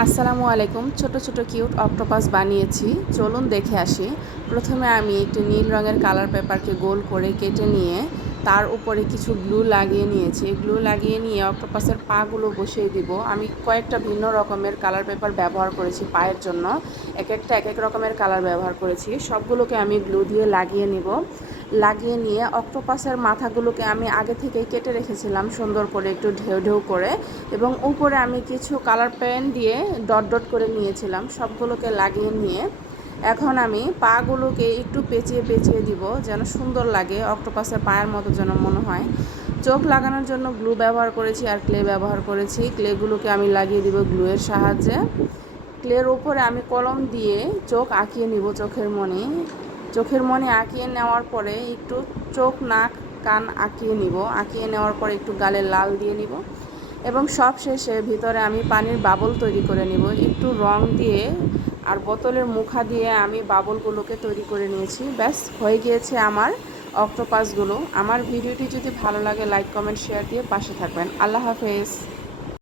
আসসালামু আলাইকুম। ছোট ছোট কিউট অক্টোপাস বানিয়েছি, চলুন দেখে আসি। প্রথমে আমি একটি নীল রঙের কালার পেপারকে গোল করে কেটে নিয়ে তার উপরে কিছু গ্লু লাগিয়ে নিয়েছি। গ্লু লাগিয়ে নিয়ে অক্টোপাসের পাগুলো বসিয়ে দিব। আমি কয়েকটা ভিন্ন রকমের কালার পেপার ব্যবহার করেছি পায়ের জন্য। এক এক রকমের কালার ব্যবহার করেছি। সবগুলোকে আমি গ্লু দিয়ে লাগিয়ে নিব। লাগিয়ে নিয়ে অক্টোপাসের মাথাগুলোকে আমি আগে থেকেই কেটে রেখেছিলাম সুন্দর করে, একটু ঢেউ ঢেউ করে, এবং উপরে আমি কিছু কালার পেন দিয়ে ডট ডট করে নিয়েছিলাম। সবগুলোকে লাগিয়ে নিয়ে এখন আমি পাগুলোকে একটু পেঁচিয়ে পেঁচিয়ে দিব, যেন সুন্দর লাগে, অক্টোপাসের পায়ের মতো যেন মনে হয়। চোখ লাগানোর জন্য গ্লু ব্যবহার করেছি আর ক্লে ব্যবহার করেছি। ক্লেগুলোকে আমি লাগিয়ে দিব গ্লুয়ের সাহায্যে। ক্লের উপরে আমি কলম দিয়ে চোখ আঁকিয়ে নিব, চোখের মণি আঁকিয়ে নেওয়ার পরে একটু চোখ, নাক, কান আঁকিয়ে নিব। আঁকিয়ে নেওয়ার পরে একটু গালে লাল দিয়ে নিব, এবং সব শেষে ভিতরে আমি পানির বাবল তৈরি করে নিব। একটু রং দিয়ে আর বোতলের মুখা দিয়ে আমি বাবলগুলোকে তৈরি করে নিয়েছি। ব্যাস হয়ে গিয়েছে আমার অক্টোপাসগুলো। আমার ভিডিওটি যদি ভালো লাগে লাইক, কমেন্ট, শেয়ার দিয়ে পাশে থাকবেন। আল্লাহ হাফেজ।